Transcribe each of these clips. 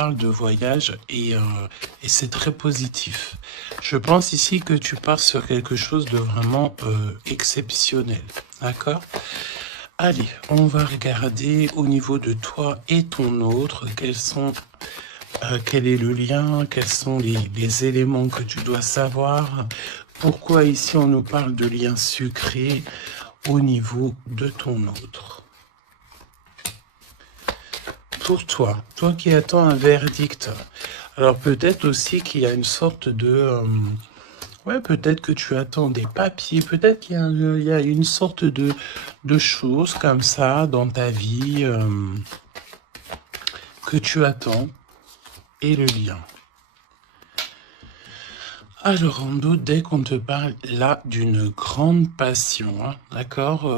parle de voyage et c'est très positif. Je pense ici que tu pars sur quelque chose de vraiment exceptionnel. D'accord? Allez, on va regarder au niveau de toi et ton autre, quel est le lien, quels sont les éléments que tu dois savoir. Pourquoi ici on nous parle de lien sucré au niveau de ton autre. Pour toi qui attends un verdict, alors peut-être aussi qu'il y a une sorte de... ouais, peut-être que tu attends des papiers, peut-être qu'il y a une sorte de choses comme ça dans ta vie que tu attends et le lien. Alors, en doute, dès qu'on te parle là d'une grande passion, hein, d'accord,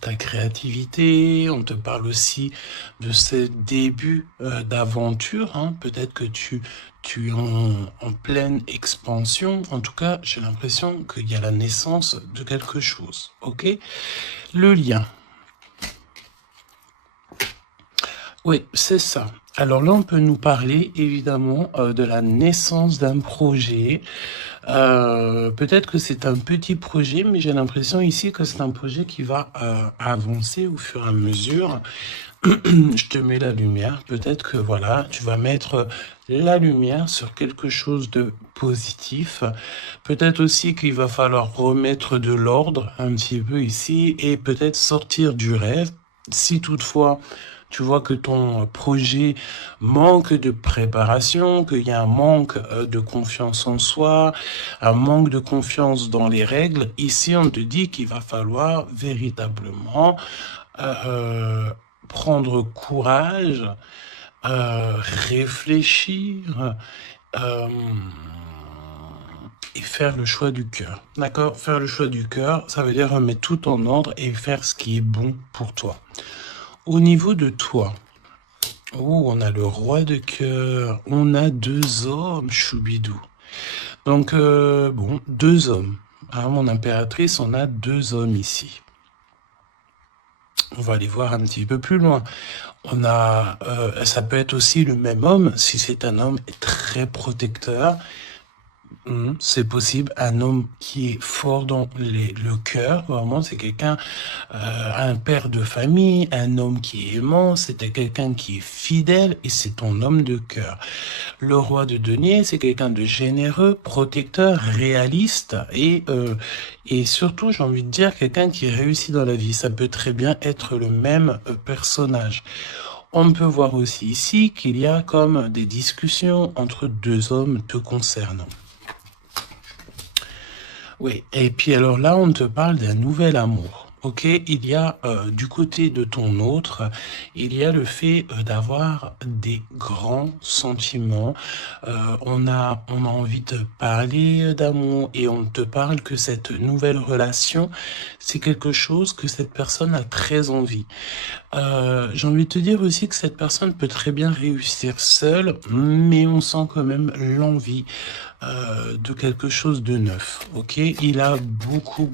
ta créativité, on te parle aussi de ce début d'aventure, hein, peut-être que tu es en pleine expansion, en tout cas, j'ai l'impression qu'il y a la naissance de quelque chose, ok? Le lien. Oui, c'est ça. Alors là, on peut nous parler évidemment de la naissance d'un projet. Peut-être que c'est un petit projet, mais j'ai l'impression ici que c'est un projet qui va avancer au fur et à mesure. Je te mets la lumière. Peut-être que voilà, tu vas mettre la lumière sur quelque chose de positif. Peut-être aussi qu'il va falloir remettre de l'ordre un petit peu ici et peut-être sortir du rêve. Si toutefois tu vois que ton projet manque de préparation, qu'il y a un manque de confiance en soi, un manque de confiance dans les règles, ici on te dit qu'il va falloir véritablement prendre courage, réfléchir et faire le choix du cœur. D'accord? Faire le choix du cœur, ça veut dire remettre tout en ordre et faire ce qui est bon pour toi. Au niveau de toi, oh, on a le roi de cœur, on a deux hommes, choubidou. Donc, bon, deux hommes. Hein, mon impératrice, on a deux hommes ici. On va aller voir un petit peu plus loin. On a, ça peut être aussi le même homme, si c'est un homme très protecteur. C'est possible, un homme qui est fort dans le cœur, vraiment, c'est quelqu'un, un père de famille, un homme qui est aimant, c'était quelqu'un qui est fidèle et c'est ton homme de cœur. Le roi de denier, c'est quelqu'un de généreux, protecteur, réaliste et surtout, j'ai envie de dire, quelqu'un qui réussit dans la vie. Ça peut très bien être le même personnage. On peut voir aussi ici qu'il y a comme des discussions entre deux hommes te concernant. Oui, et puis alors là, on te parle d'un nouvel amour. Ok, il y a du côté de ton autre, il y a le fait d'avoir des grands sentiments. On a envie de parler d'amour et on te parle que cette nouvelle relation, c'est quelque chose que cette personne a très envie. J'ai envie de te dire aussi que cette personne peut très bien réussir seule, mais on sent quand même l'envie de quelque chose de neuf, ok? Il a beaucoup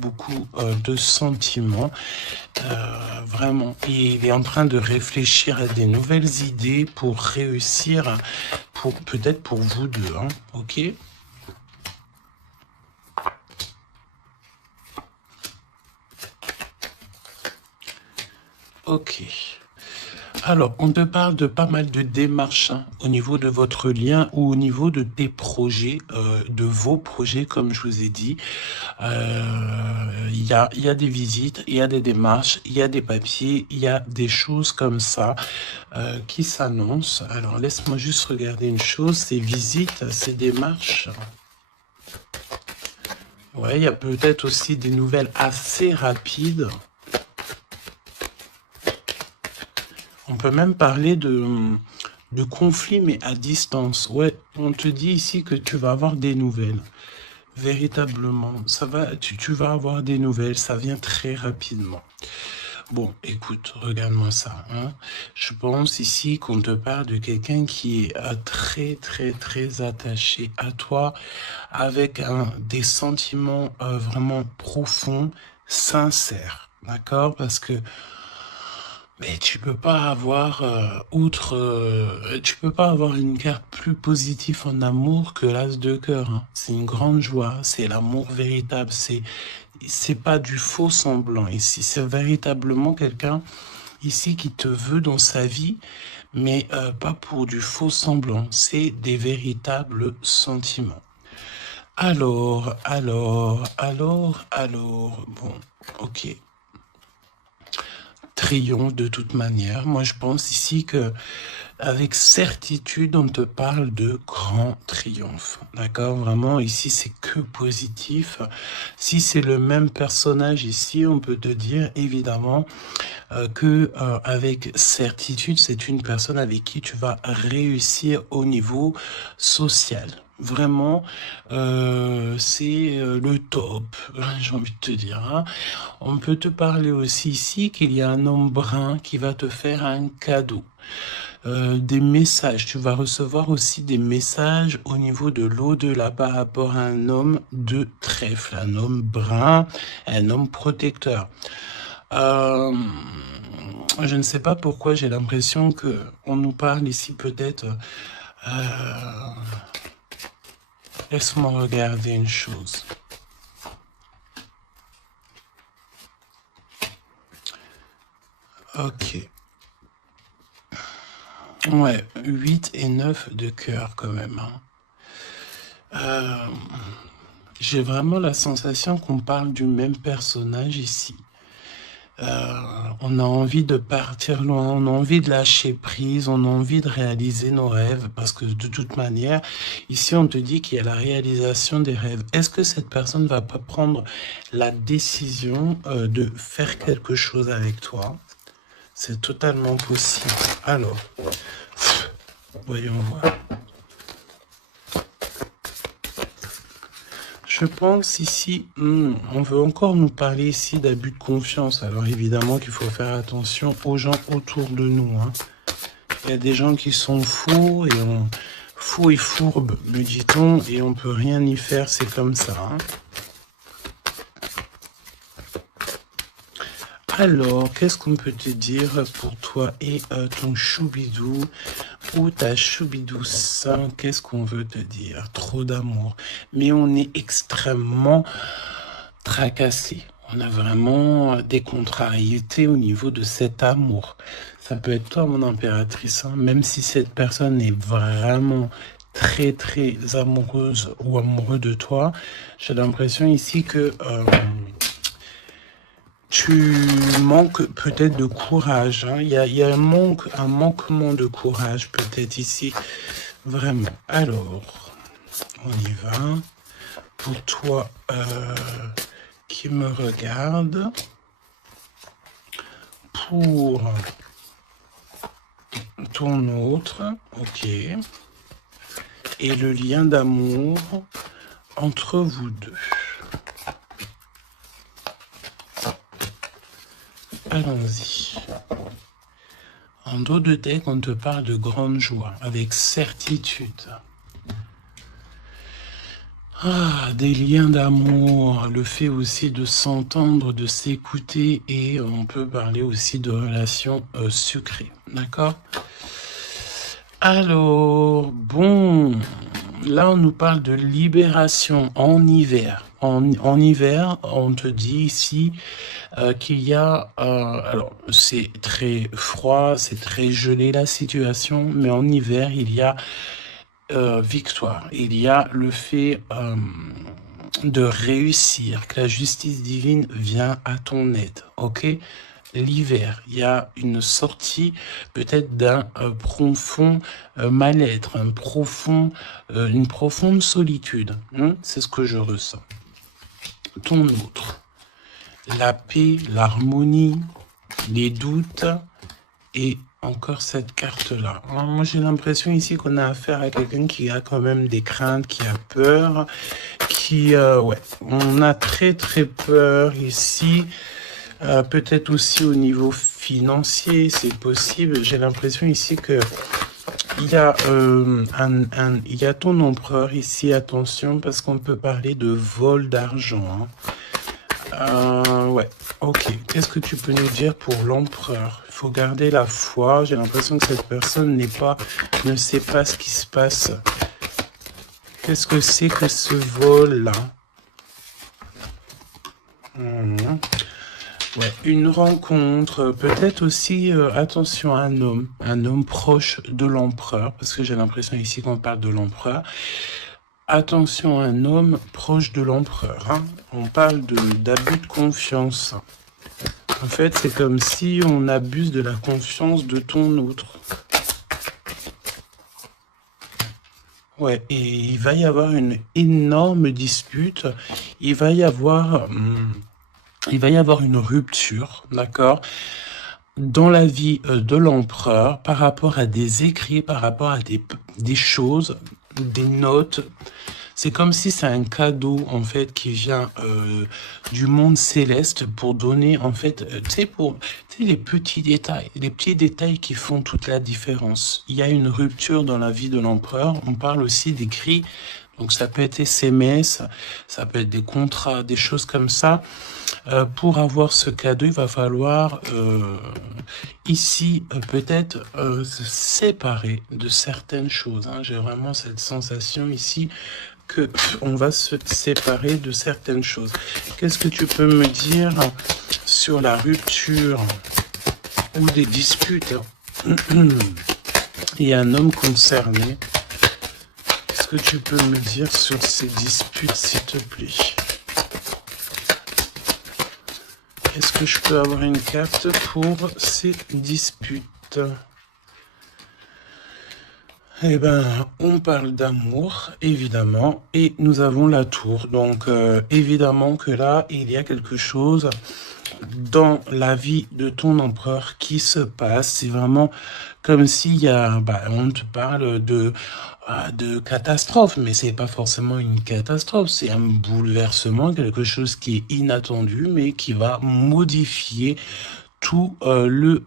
de sentiments, vraiment. Et il est en train de réfléchir à des nouvelles idées pour réussir, peut-être pour vous deux, hein, ok? Ok. Alors, on te parle de pas mal de démarches hein, au niveau de votre lien ou au niveau de tes projets, de vos projets, comme je vous ai dit. Il y a des visites, il y a des démarches, il y a des papiers, il y a des choses comme ça qui s'annoncent. Alors, laisse-moi juste regarder une chose, ces visites, ces démarches. Ouais, il y a peut-être aussi des nouvelles assez rapides. On peut même parler de conflit, mais à distance. Ouais, on te dit ici que tu vas avoir des nouvelles. Véritablement, tu vas avoir des nouvelles, ça vient très rapidement. Bon, écoute, regarde-moi ça. Hein. Je pense ici qu'on te parle de quelqu'un qui est très attaché à toi, avec des sentiments vraiment profonds, sincères. D'accord? Parce que Mais tu peux pas avoir tu peux pas avoir une carte plus positive en amour que l'as de cœur, hein. C'est une grande joie, c'est l'amour véritable, c'est pas du faux semblant ici, c'est véritablement quelqu'un ici qui te veut dans sa vie, mais pas pour du faux semblant, c'est des véritables sentiments. Alors, bon, ok. Triomphe de toute manière. Moi, je pense ici que avec certitude, on te parle de grand triomphe. D'accord? Vraiment, ici, c'est que positif. Si c'est le même personnage ici, on peut te dire évidemment que avec certitude, c'est une personne avec qui tu vas réussir au niveau social. Vraiment, c'est le top, j'ai envie de te dire, hein. On peut te parler aussi ici qu'il y a un homme brun qui va te faire un cadeau. Des messages, tu vas recevoir aussi des messages au niveau de l'au-delà par rapport à un homme de trèfle, un homme brun, un homme protecteur. Je ne sais pas pourquoi j'ai l'impression que on nous parle ici peut-être. Laisse-moi regarder une chose. Ok. Ouais, 8 et 9 de cœur quand même, hein. J'ai vraiment la sensation qu'on parle du même personnage ici. On a envie de partir loin, on a envie de lâcher prise, on a envie de réaliser nos rêves, parce que de toute manière, ici on te dit qu'il y a la réalisation des rêves. Est-ce que cette personne va pas prendre la décision de faire quelque chose avec toi? C'est totalement possible. Alors, voyons voir. Je pense ici, on veut encore nous parler ici d'abus de confiance. Alors évidemment qu'il faut faire attention aux gens autour de nous, hein. Il y a des gens qui sont fous et fourbes, me dit-on, et on peut rien y faire, c'est comme ça, hein. Alors, qu'est-ce qu'on peut te dire pour toi et ton choubidou ou ta choubidouce? Qu'est-ce qu'on veut te dire? Trop d'amour. Mais on est extrêmement tracassé. On a vraiment des contrariétés au niveau de cet amour. Ça peut être toi, mon impératrice, hein, même si cette personne est vraiment très, très amoureuse ou amoureux de toi. J'ai l'impression ici que tu manques peut-être de courage, hein. Il y a un manquement de courage peut-être ici, vraiment. Alors, on y va. Pour toi qui me regarde, pour ton autre, ok, et le lien d'amour entre vous deux. Allons-y. En dos de deck, on te parle de grande joie, avec certitude. Ah, des liens d'amour, le fait aussi de s'entendre, de s'écouter, et on peut parler aussi de relations sucrées, d'accord? Alors, bon, là on nous parle de libération en hiver. En hiver, on te dit ici qu'il y a, alors c'est très froid, c'est très gelé la situation, mais en hiver il y a victoire, il y a le fait de réussir, que la justice divine vient à ton aide, ok? L'hiver, il y a une sortie peut-être d'un profond mal-être, une profonde solitude, hein? C'est ce que je ressens. Ton autre, la paix, l'harmonie, les doutes et encore cette carte-là. Moi, j'ai l'impression ici qu'on a affaire à quelqu'un qui a quand même des craintes, qui a peur, ouais, on a très très peur ici. Peut-être aussi au niveau financier, c'est possible. J'ai l'impression ici que il y a il y a ton empereur ici. Attention, parce qu'on peut parler de vol d'argent, hein. Ouais, ok. Qu'est-ce que tu peux nous dire pour l'empereur? Il faut garder la foi. J'ai l'impression que cette personne ne sait pas ce qui se passe. Qu'est-ce que c'est que ce vol-là? Ouais, une rencontre, peut-être aussi, attention, un homme proche de l'empereur, parce que j'ai l'impression ici qu'on parle de l'empereur. Attention, un homme proche de l'empereur, hein. On parle d'abus de confiance. En fait, c'est comme si on abuse de la confiance de ton autre. Ouais, et il va y avoir une énorme dispute. Il va y avoir une rupture, d'accord, dans la vie de l'empereur par rapport à des écrits, par rapport à des choses, des notes. C'est comme si c'est un cadeau, en fait, qui vient du monde céleste pour donner, en fait, tu sais, les petits détails qui font toute la différence. Il y a une rupture dans la vie de l'empereur. On parle aussi d'écrits. Donc, ça peut être SMS, ça peut être des contrats, des choses comme ça. Pour avoir ce cadeau, il va falloir ici peut-être se séparer de certaines choses, hein. J'ai vraiment cette sensation ici que on va se séparer de certaines choses. Qu'est-ce que tu peux me dire sur la rupture ou des disputes? Il y a un homme concerné. Qu'est-ce que tu peux me dire sur ces disputes, s'il te plaît? Est-ce que je peux avoir une carte pour ces disputes? Eh ben, on parle d'amour, évidemment, et nous avons la tour. Donc, évidemment que là, il y a quelque chose dans la vie de ton empereur qui se passe. C'est vraiment comme s'il y a, on te parle de catastrophe, mais c'est pas forcément une catastrophe, c'est un bouleversement, quelque chose qui est inattendu, mais qui va modifier tout le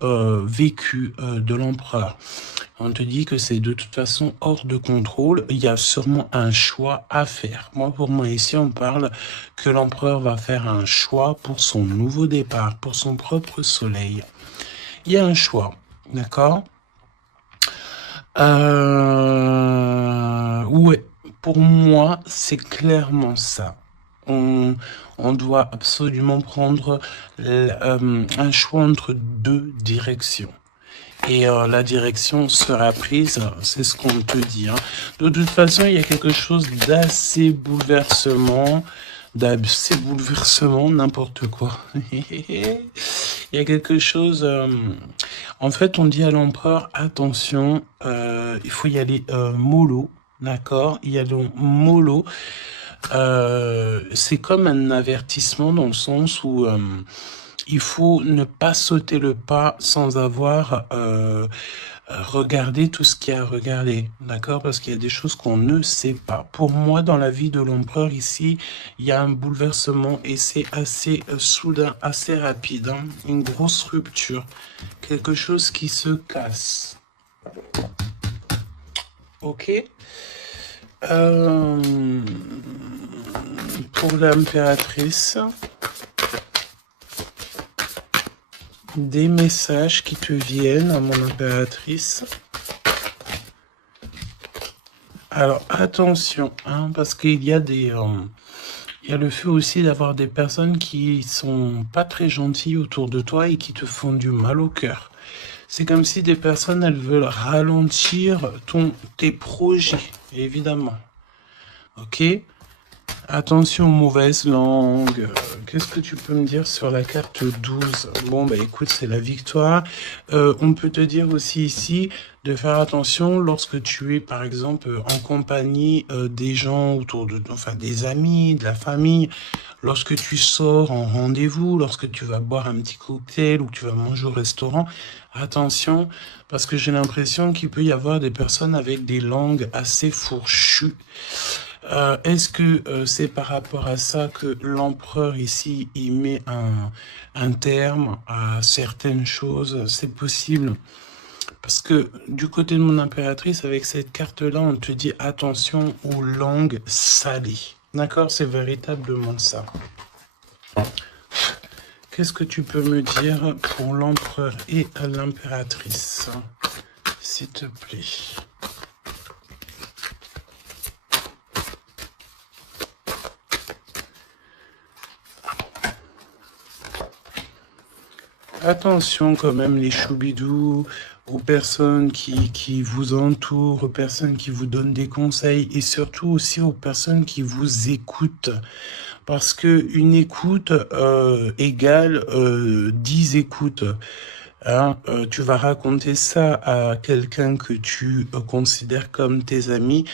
vécu de l'empereur. On te dit que c'est de toute façon hors de contrôle. Il y a sûrement un choix à faire. Pour moi, ici, on parle que l'empereur va faire un choix pour son nouveau départ, pour son propre soleil. Il y a un choix, d'accord? Ouais, pour moi, c'est clairement ça. On doit absolument prendre un choix entre deux directions. Et la direction sera prise, c'est ce qu'on te dit, hein. De toute façon, il y a quelque chose d'assez bouleversement, n'importe quoi. Il y a quelque chose... en fait, on dit à l'empereur, attention, il faut y aller mollo, d'accord? Il y a donc mollo. C'est comme un avertissement dans le sens où... il faut ne pas sauter le pas sans avoir regardé tout ce qu'il y a à regarder, d'accord? Parce qu'il y a des choses qu'on ne sait pas. Pour moi, dans la vie de l'empereur ici, il y a un bouleversement et c'est assez soudain, assez rapide, hein? Une grosse rupture, quelque chose qui se casse. Ok. Pour l'impératrice... des messages qui te viennent à mon impératrice. Alors attention, hein, parce qu'il y a il y a le fait aussi d'avoir des personnes qui sont pas très gentilles autour de toi et qui te font du mal au cœur. C'est comme si des personnes, elles veulent ralentir tes projets, évidemment. Ok? Attention aux mauvaises langues. Qu'est-ce que tu peux me dire sur la carte 12? Bon, écoute, c'est la victoire. On peut te dire aussi ici de faire attention lorsque tu es, par exemple, en compagnie des gens autour de toi, enfin des amis, de la famille. Lorsque tu sors en rendez-vous, lorsque tu vas boire un petit cocktail ou que tu vas manger au restaurant, attention, parce que j'ai l'impression qu'il peut y avoir des personnes avec des langues assez fourchues. Est-ce que c'est par rapport à ça que l'empereur ici, il met un terme à certaines choses? C'est possible. Parce que du côté de mon impératrice, avec cette carte-là, on te dit attention aux langues salées. D'accord? C'est véritablement ça. qu'est-ce que tu peux me dire pour l'empereur et l'impératrice, s'il te plaît? Attention quand même les choubidous, aux personnes qui vous entourent, aux personnes qui vous donnent des conseils et surtout aussi aux personnes qui vous écoutent. Parce que une écoute égale 10 écoutes. Hein, tu vas raconter ça à quelqu'un que tu considères comme tes amis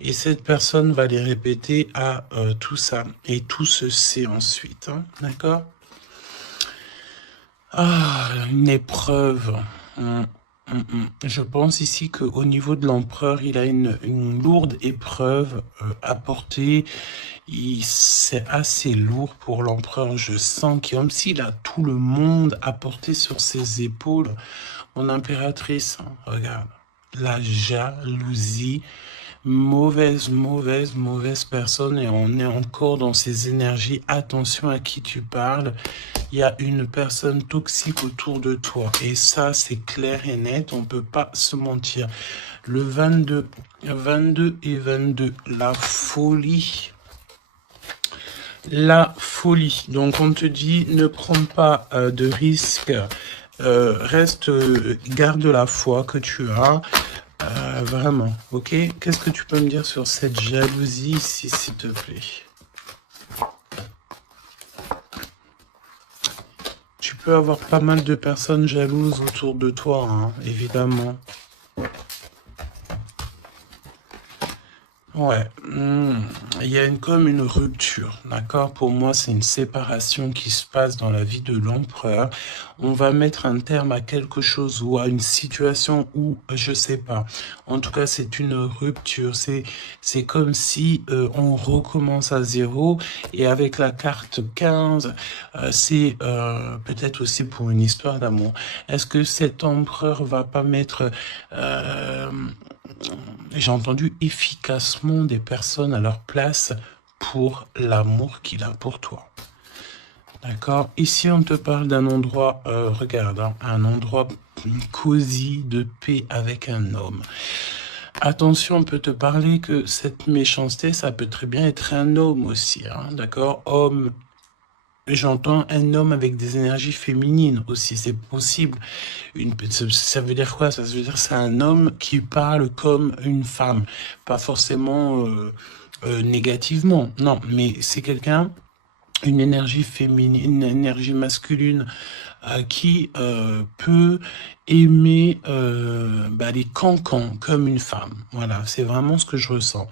et cette personne va les répéter à tout ça. Et tout se sait ensuite. Hein, d'accord? Ah, une épreuve. Je pense ici qu'au niveau de l'empereur, il a une lourde épreuve à porter. C'est assez lourd pour l'empereur. Je sens qu'il, comme s'il a tout le monde à porter sur ses épaules. Mon impératrice, hein, regarde, la jalousie. Mauvaise personne et on est encore dans ces énergies. Attention à qui tu parles. Il y a une personne toxique autour de toi. Et ça, c'est clair et net. On ne peut pas se mentir. Le 22 et 22, la folie. La folie. Donc, on te dit, ne prends pas de risques. Reste, garde la foi que tu as. Vraiment, ok? Qu'est-ce que tu peux me dire sur cette jalousie ici, s'il te plaît? Tu peux avoir pas mal de personnes jalouses autour de toi, hein, évidemment. Ouais, il y a comme une rupture, d'accord? Pour moi, c'est une séparation qui se passe dans la vie de l'empereur. On va mettre un terme à quelque chose ou à une situation où, je sais pas. En tout cas, c'est une rupture. C'est comme si on recommence à zéro. Et avec la carte 15, c'est peut-être aussi pour une histoire d'amour. Est-ce que cet empereur va pas mettre... j'ai entendu efficacement des personnes à leur place pour l'amour qu'il a pour toi. D'accord? Ici, on te parle d'un endroit, regarde, hein, un endroit cosy, de paix avec un homme. Attention, on peut te parler que cette méchanceté, ça peut très bien être un homme aussi, hein, d'accord? Homme, j'entends un homme avec des énergies féminines aussi, c'est possible. Ça veut dire quoi? Ça veut dire c'est un homme qui parle comme une femme, pas forcément négativement, non, mais c'est quelqu'un, une énergie féminine, une énergie masculine qui peut aimer les cancans comme une femme. Voilà, c'est vraiment ce que je ressens.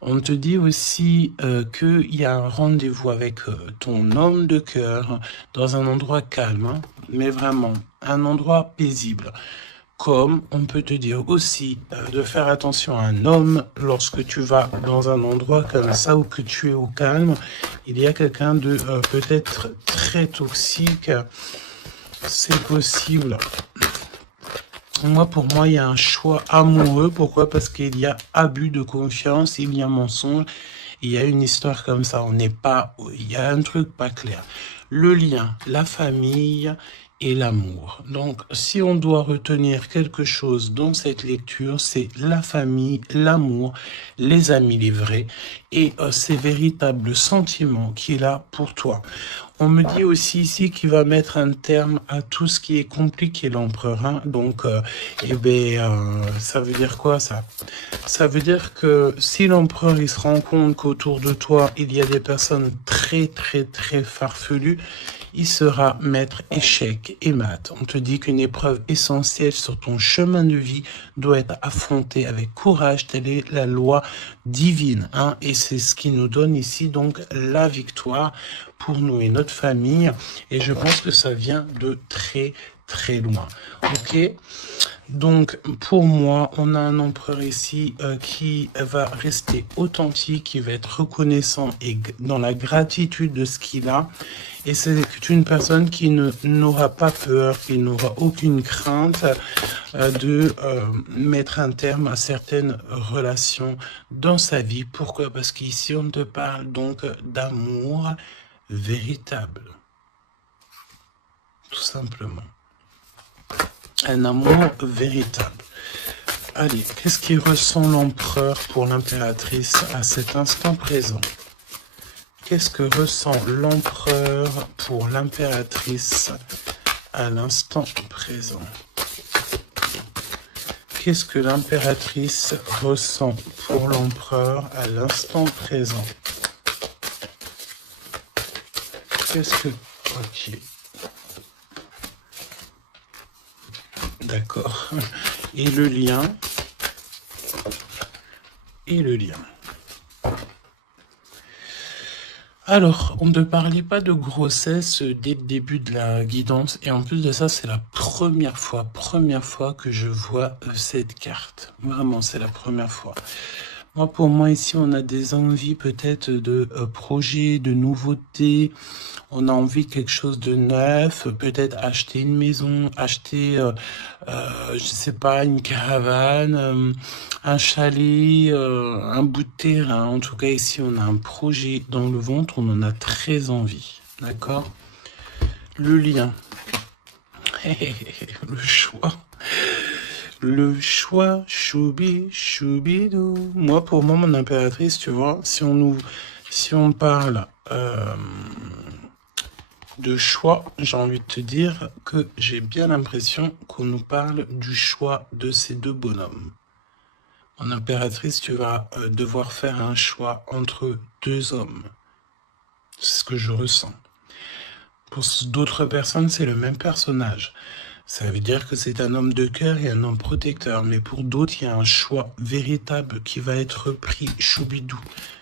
On te dit aussi qu'il y a un rendez-vous avec ton homme de cœur dans un endroit calme, hein, mais vraiment un endroit paisible. Comme on peut te dire aussi de faire attention à un homme lorsque tu vas dans un endroit comme ça où que tu es au calme. Il y a quelqu'un de peut-être très toxique. C'est possible. Moi, pour moi, il y a un choix amoureux. Pourquoi? Parce qu'il y a abus de confiance, il y a mensonge, il y a une histoire comme ça. On n'est pas... Il y a un truc pas clair. Le lien, la famille et l'amour. Donc, si on doit retenir quelque chose dans cette lecture, c'est la famille, l'amour, les amis, les vrais, et ces véritables sentiments qu'il a pour toi. On me dit aussi ici qu'il va mettre un terme à tout ce qui est compliqué, l'empereur. Hein. Donc, ça veut dire quoi ça? Ça veut dire que si l'empereur il se rend compte qu'autour de toi, il y a des personnes très farfelues, il sera maître échec et mat. On te dit qu'une épreuve essentielle sur ton chemin de vie doit être affrontée avec courage. Telle est la loi divine. Hein, et c'est ce qui nous donne ici donc la victoire pour nous et notre famille. Et je pense que ça vient de très loin. Ok? Donc, pour moi, on a un empereur ici qui va rester authentique, qui va être reconnaissant et dans la gratitude de ce qu'il a. Et c'est une personne qui n'aura pas peur, qui n'aura aucune crainte de mettre un terme à certaines relations dans sa vie. Pourquoi? Parce qu'ici, on te parle donc d'amour véritable. tout simplement. Un amour véritable. Allez, qu'est-ce qui ressent l'empereur pour l'impératrice à cet instant présent? Qu'est-ce que ressent l'empereur pour l'impératrice à l'instant présent? Qu'est-ce que l'impératrice ressent pour l'empereur à l'instant présent? Qu'est-ce que... Ok. D'accord. Et le lien? Et le lien. Alors, on ne parlait pas de grossesse dès le début de la guidance. Et en plus de ça, c'est la première fois que je vois cette carte. Vraiment, c'est la première fois. Moi, pour moi, ici, on a des envies peut-être de projets, de nouveautés. On a envie de quelque chose de neuf, peut-être acheter une maison, acheter, je sais pas, une caravane, un chalet, un bout de terrain. En tout cas, ici, on a un projet dans le ventre, on en a très envie. D'accord? Le lien. Le choix. Le choix, choubi, choubidou. Moi, pour moi, mon impératrice, tu vois, si on parle de choix, j'ai envie de te dire que j'ai bien l'impression qu'on nous parle du choix de ces deux bonhommes. Mon impératrice, tu vas devoir faire un choix entre deux hommes. C'est ce que je ressens. Pour d'autres personnes, c'est le même personnage. Ça veut dire que c'est un homme de cœur et un homme protecteur. Mais pour d'autres, il y a un choix véritable qui va être pris. Choubidou,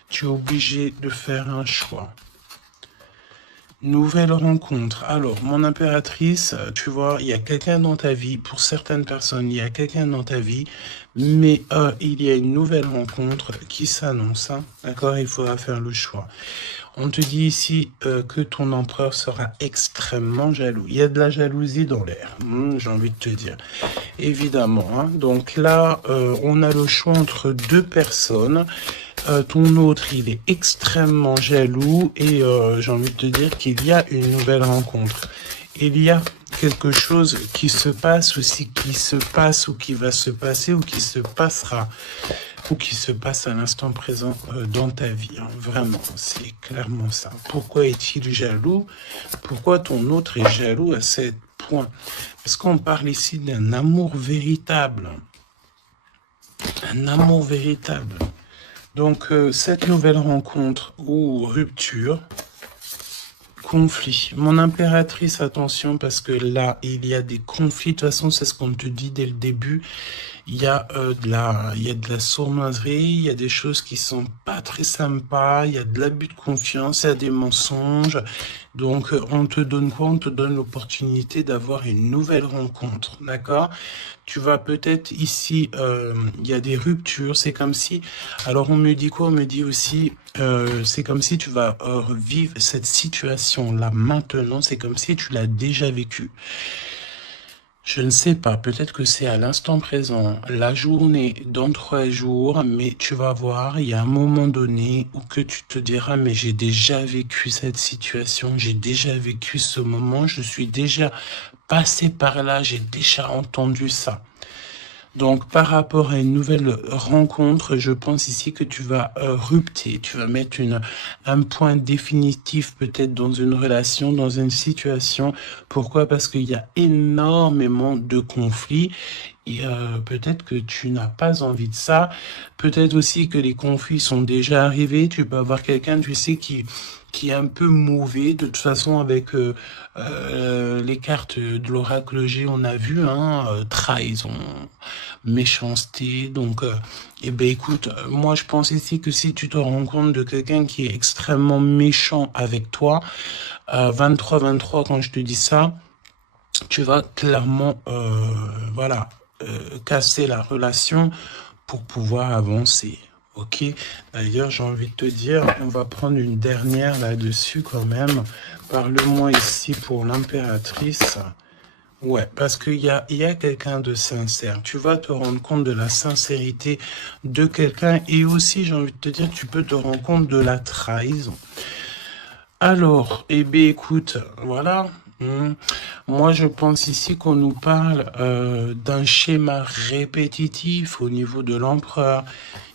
tu es obligé de faire un choix. Nouvelle rencontre. Alors, mon impératrice, tu vois, il y a quelqu'un dans ta vie. Pour certaines personnes, il y a quelqu'un dans ta vie. Mais il y a une nouvelle rencontre qui s'annonce. Hein, d'accord? Il faudra faire le choix. On te dit ici que ton empereur sera extrêmement jaloux. Il y a de la jalousie dans l'air, j'ai envie de te dire. Évidemment. Hein. Donc là, on a le choix entre deux personnes. Ton autre, il est extrêmement jaloux et j'ai envie de te dire qu'il y a une nouvelle rencontre. Il y a quelque chose qui se passe aussi, qui se passe ou qui va se passer ou qui se passera ou qui se passe à l'instant présent dans ta vie. Hein. Vraiment, c'est clairement ça. Pourquoi est-il jaloux? Pourquoi ton autre est jaloux à ce point? Parce qu'on parle ici d'un amour véritable. Un amour véritable. Donc, cette nouvelle rencontre ou rupture, conflit. Mon impératrice, attention, parce que là, il y a des conflits. De toute façon, c'est ce qu'on te dit dès le début. Il y a de la sournoiserie, il y a des choses qui sont pas très sympas, il y a de l'abus de confiance, il y a des mensonges. Donc, on te donne quoi? On te donne l'opportunité d'avoir une nouvelle rencontre, d'accord? Tu vas peut-être ici, il y a des ruptures, c'est comme si... Alors, on me dit quoi? On me dit aussi, c'est comme si tu vas vivre cette situation-là maintenant, c'est comme si tu l'as déjà vécue. Je ne sais pas, peut-être que c'est à l'instant présent, la journée, dans 3 jours, mais tu vas voir, il y a un moment donné où que tu te diras, mais j'ai déjà vécu cette situation, j'ai déjà vécu ce moment, je suis déjà passé par là, j'ai déjà entendu ça. Donc, par rapport à une nouvelle rencontre, je pense ici que tu vas rupter, tu vas mettre un point définitif peut-être dans une relation, dans une situation. Pourquoi? Parce qu'il y a énormément de conflits et peut-être que tu n'as pas envie de ça. Peut-être aussi que les conflits sont déjà arrivés. Tu peux avoir quelqu'un, tu sais, qui est un peu mauvais. De toute façon, avec les cartes de l'oracle G, on a vu, hein, trahison, méchanceté. Donc, eh ben, écoute, moi, je pense ici que si tu te rends compte de quelqu'un qui est extrêmement méchant avec toi, 23-23, quand je te dis ça, tu vas clairement, voilà, casser la relation pour pouvoir avancer. Ok, d'ailleurs, j'ai envie de te dire, on va prendre une dernière là-dessus quand même. Parle-moi ici pour l'impératrice. Ouais, parce qu'il y a quelqu'un de sincère. Tu vas te rendre compte de la sincérité de quelqu'un et aussi, j'ai envie de te dire, tu peux te rendre compte de la trahison. Alors, eh bien, écoute, voilà, Moi, je pense ici qu'on nous parle d'un schéma répétitif au niveau de l'empereur.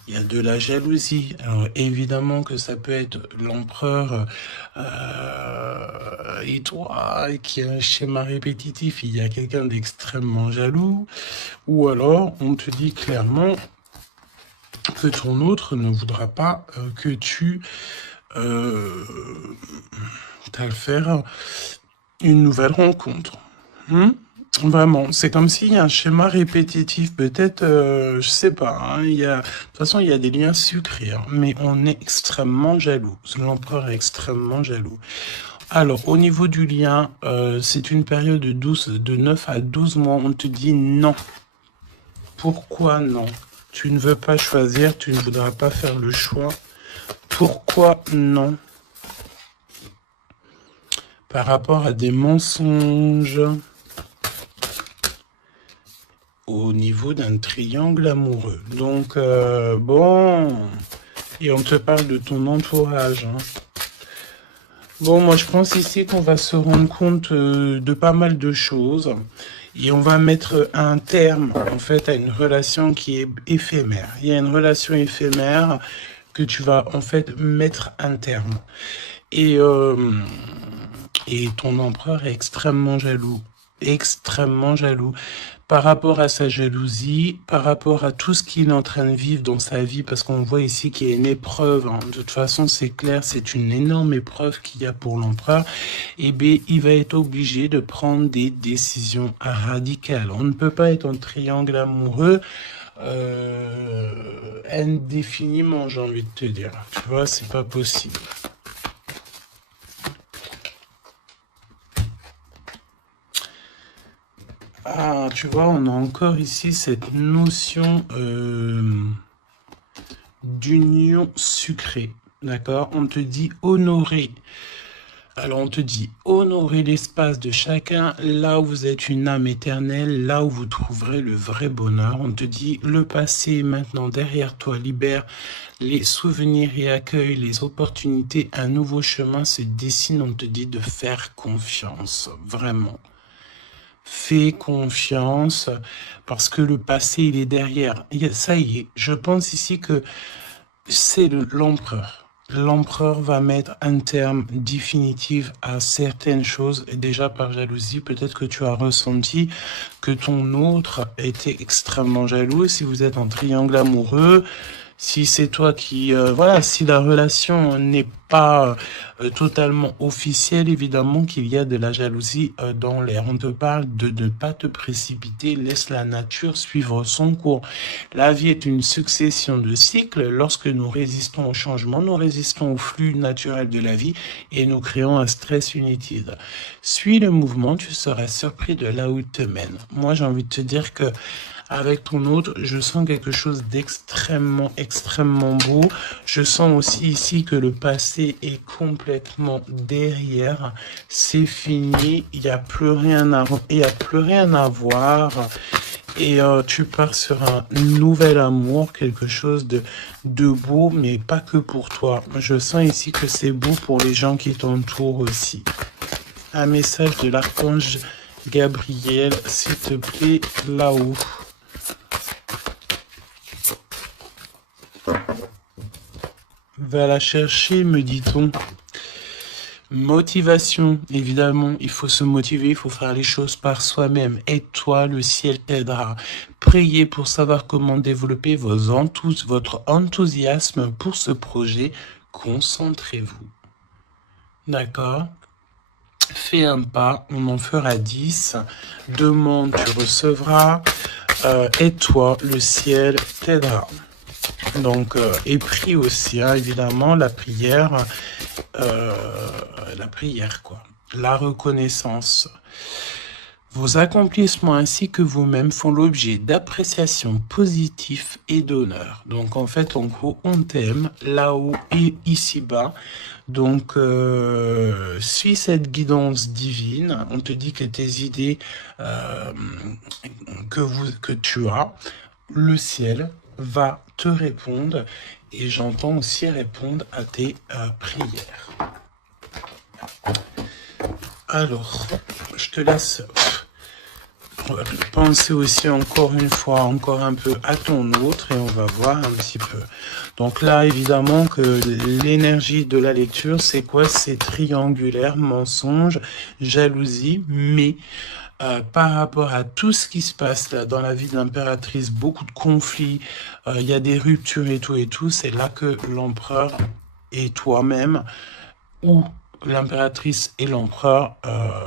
Il y a de la jalousie. Alors, évidemment que ça peut être l'empereur et toi qui a un schéma répétitif. Il y a quelqu'un d'extrêmement jaloux. Ou alors, on te dit clairement que ton autre ne voudra pas que tu t'as faire une nouvelle rencontre. Vraiment, c'est comme s'il y a un schéma répétitif, peut-être, je sais pas, hein, de toute façon, il y a des liens sucrés, hein, mais on est extrêmement jaloux. L'empereur est extrêmement jaloux. Alors, au niveau du lien, c'est une période de 9 à 12 mois. On te dit non. Pourquoi non? Tu ne veux pas choisir, tu ne voudras pas faire le choix. Pourquoi non? Par rapport à des mensonges au niveau d'un triangle amoureux. Donc, bon, et on te parle de ton entourage. Hein. Bon, moi, je pense ici qu'on va se rendre compte de pas mal de choses. Et on va mettre un terme, en fait, à une relation qui est éphémère. Il y a une relation éphémère que tu vas, en fait, mettre un terme. Et ton empereur est extrêmement jaloux. Extrêmement jaloux. Par rapport à sa jalousie, par rapport à tout ce qu'il est en train de vivre dans sa vie, parce qu'on voit ici qu'il y a une épreuve, hein. De toute façon c'est clair, c'est une énorme épreuve qu'il y a pour l'empereur, et bien il va être obligé de prendre des décisions radicales. On ne peut pas être en triangle amoureux indéfiniment, j'ai envie de te dire. Tu vois, c'est pas possible. Ah, tu vois, on a encore ici cette notion d'union sucrée, d'accord? On te dit honorer. Alors, on te dit honorer l'espace de chacun, là où vous êtes une âme éternelle, là où vous trouverez le vrai bonheur. On te dit le passé est maintenant derrière toi, libère les souvenirs et accueille les opportunités. Un nouveau chemin se dessine, on te dit de faire confiance, vraiment. Fais confiance parce que le passé, il est derrière. Ça y est, je pense ici que c'est l'empereur. L'empereur va mettre un terme définitif à certaines choses. Et déjà par jalousie, peut-être que tu as ressenti que ton autre était extrêmement jaloux. Si vous êtes en triangle amoureux, si c'est toi qui... voilà, si la relation n'est pas totalement officielle, évidemment qu'il y a de la jalousie dans l'air. On te parle de ne pas te précipiter, laisse la nature suivre son cours. La vie est une succession de cycles. Lorsque nous résistons au changement, nous résistons au flux naturel de la vie et nous créons un stress inutile. Suis le mouvement, tu seras surpris de là où il te mène. Moi, j'ai envie de te dire que avec ton autre, je sens quelque chose d'extrêmement, extrêmement beau. Je sens aussi ici que le passé est complètement derrière. C'est fini. Il n'y a plus rien à, voir. Et tu pars sur un nouvel amour, quelque chose de beau, mais pas que pour toi. Je sens ici que c'est beau pour les gens qui t'entourent aussi. Un message de l'archange Gabriel, s'il te plaît, là-haut. Va la chercher, me dit-on. Motivation, évidemment, il faut se motiver, il faut faire les choses par soi-même. Aide-toi, le ciel t'aidera. Priez pour savoir comment développer votre enthousiasme pour ce projet. Concentrez-vous. D'accord? Fais un pas, on en fera 10. Demande, tu recevras. Aide-toi, le ciel t'aidera. Donc, et prie aussi, hein, évidemment, la prière, quoi. La reconnaissance. Vos accomplissements ainsi que vous-même font l'objet d'appréciation positive et d'honneur. Donc, en fait, en gros, on t'aime là-haut et ici-bas. Donc, suis cette guidance divine. On te dit que tes idées que tu as, le ciel va te répondre et j'entends aussi répondre à tes prières. Alors, je te laisse penser aussi encore une fois, encore un peu à ton autre et on va voir un petit peu. Donc là, évidemment que l'énergie de la lecture, c'est quoi? C'est triangulaire, mensonge, jalousie, mais par rapport à tout ce qui se passe là dans la vie de l'impératrice, beaucoup de conflits, il y a des ruptures et tout, c'est là que l'empereur et toi-même, ou l'impératrice et l'empereur,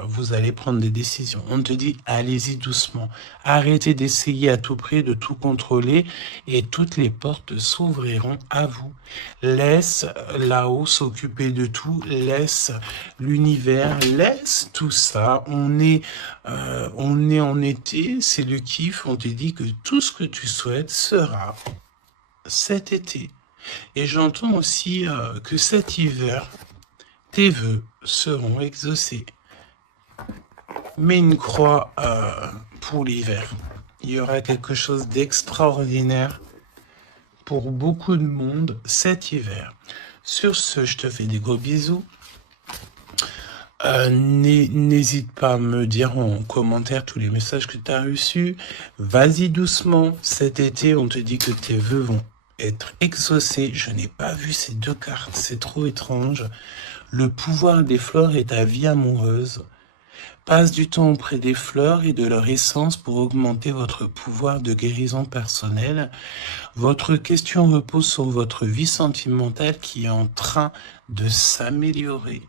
vous allez prendre des décisions. On te dit, allez-y doucement. Arrêtez d'essayer à tout prix de tout contrôler et toutes les portes s'ouvriront à vous. Laisse là-haut s'occuper de tout. Laisse l'univers. Laisse tout ça. On est en été. C'est le kiff. On te dit que tout ce que tu souhaites sera cet été. Et j'entends aussi que cet hiver, tes vœux seront exaucés. Mets une croix pour l'hiver. Il y aura quelque chose d'extraordinaire pour beaucoup de monde cet hiver. Sur ce, je te fais des gros bisous. N'hésite pas à me dire en commentaire tous les messages que tu as reçus. Vas-y doucement. Cet été, on te dit que tes vœux vont être exaucés. Je n'ai pas vu ces deux cartes. C'est trop étrange. Le pouvoir des fleurs est ta vie amoureuse. Passe du temps auprès des fleurs et de leur essence pour augmenter votre pouvoir de guérison personnelle. Votre question repose sur votre vie sentimentale qui est en train de s'améliorer.